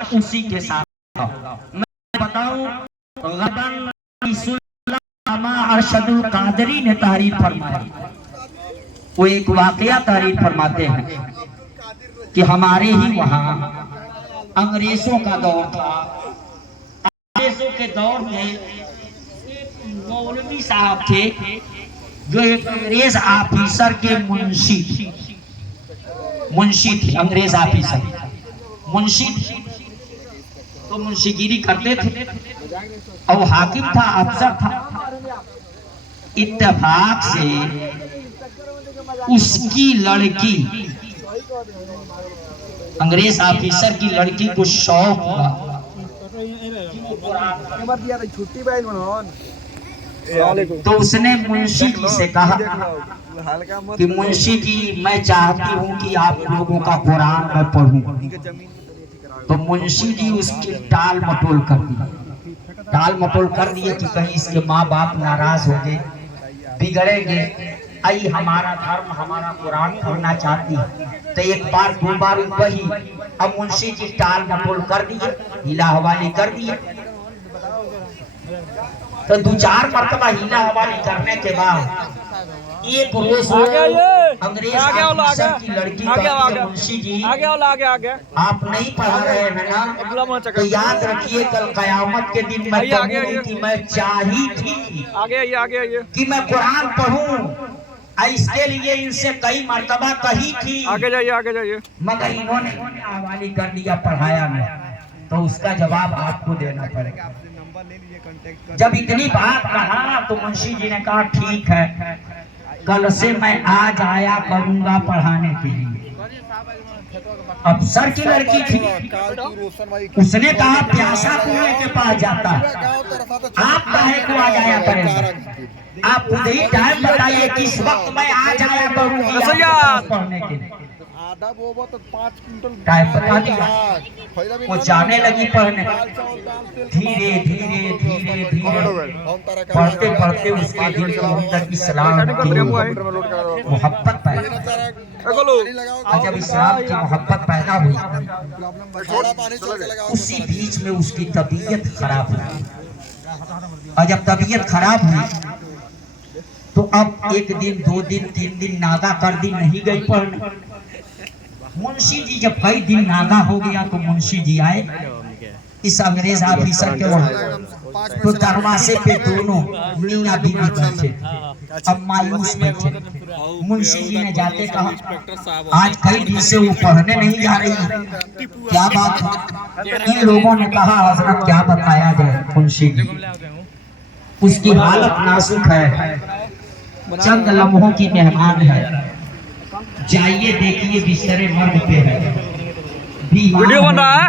उसी के साथ मैं बताऊं, गबन अरशदुल कादरी ने तहरीर फरमाई। वो एक वाकया तहरीर फरमाते हैं कि हमारे ही वहां अंग्रेजों का दौर था। अंग्रेजों के दौर में मौलवी साहब थे जो एक अंग्रेज ऑफिसर के मुंशी थे। अंग्रेज ऑफिसर मुंशी थे, तो मुंशीगिरी करते थे और हाकिम था, अफसर था। इत्तेफाक से उसकी लड़की, अंग्रेज ऑफिसर की लड़की को शौक हुआ तो उसने मुंशी जी से कहा कि मुंशी जी, मैं चाहती हूँ कि आप लोगों का कुरान मैं पढ़ूं। तो मुंशी जी उसकी टाल मटोल कर दिए कि कहीं इसके माँ बाप नाराज हो गए, बिगड़ेंगे। आई हमारा धर्म, हमारा कुरान पढ़ना चाहती है। तो एक बार दो बार वही, अब मुंशी जी टाल मटोल कर दिए, हिला हवाली कर दिए। तो दो चार मरतबा हिला हवाली करने के बाद एक रोज अंग्रेज ऑफिसर की लड़की कहती है, मुंशी जी आप नहीं पढ़ा रहे हैं ना, तो याद रखिए कल कयामत के दिन मैं कहूंगी कि मैं चाही थी कि मैं कुरान पढ़ूं। इसके लिए इनसे कई मर्तबा कही थी, आगे जाइए, मगर इन्होंने हवाली कर दिया, पढ़ाया नहीं। तो उसका जवाब आपको देना पड़ेगा। जब इतनी बात कहा तो मुंशी जी ने कहा ठीक है, कल से मैं आज आया करूंगा पढ़ाने के लिए। अफसर की लड़की थी, उसने कहा प्यासा कुएं के पास जाता, आप काहे को आ जाया करेंगे, आप खुद ही टाइम बताइए किस वक्त मैं आ जाया करूंगी पढ़ने के लिए। टाइम बता दिया, वो जाने लगी पढ़ने। धीरे धीरे धीरे धीरे पढ़ते पढ़ते उसके दिल के अंदर इस्लाम की मोहब्बत पैदा। और जब इस्लाम की मोहब्बत पैदा हुई, उसी बीच में उसकी तबीयत खराब हुई। और जब तबीयत खराब हुई तो अब एक दिन, दो दिन, तीन दिन, नागा कर दिन नहीं गई पढ़ने। मुंशी जी जब कई दिन नागा हो गया तो मुंशी जी आए इस अंग्रेज ऑफिसर के वहां। तो दरवाजे पे दोनों मियां बीवी बैठे, अब मायूस बैठे। मुंशी जी ने जाते कहा, आज कई दिन से वो पढ़ने नहीं जा रही है, क्या बात है? इन लोगों ने कहा, हजरत क्या बताया जाए मुंशी जी, उसकी हालत नाजुक है, चंद लम्हों की मेहमान है, जाइए देखिए बिस्तरे मर्द पे है, वीडियो बन रहा है।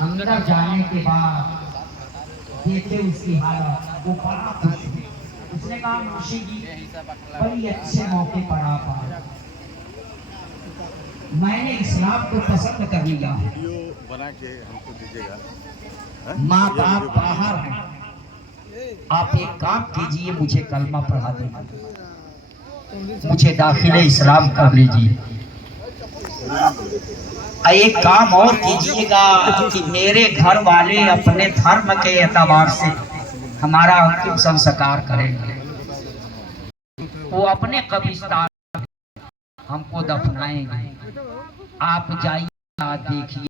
अंदर जाने के बाद देखे उसकी हालत, वो बड़ा खुश। उसने कहा, मुंशी जी बड़ी अच्छे मौके पर आप आए, मैंने इस्लाम को पसंद कर लिया, बना के हमको दीजिएगा। माँ बाप बाहर हैं, आप एक काम कीजिए, मुझे कलमा पढ़ा देना, मुझे दाखिले इस्लाम कर लीजिए। एक काम और कीजिएगा कि मेरे घर वाले अपने धर्म के एतबार से हमारा अंतिम संस्कार करेंगे, वो अपने कब्रिस्तान हमको दफनाएंगे, आप जाइए देखिए।